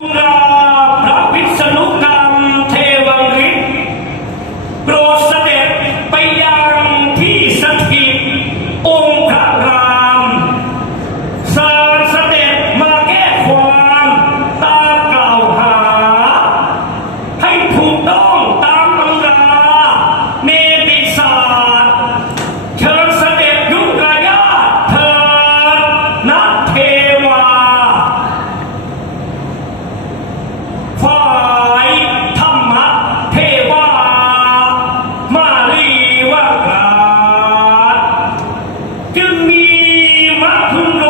Hurrah! মাধ্যম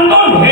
unknown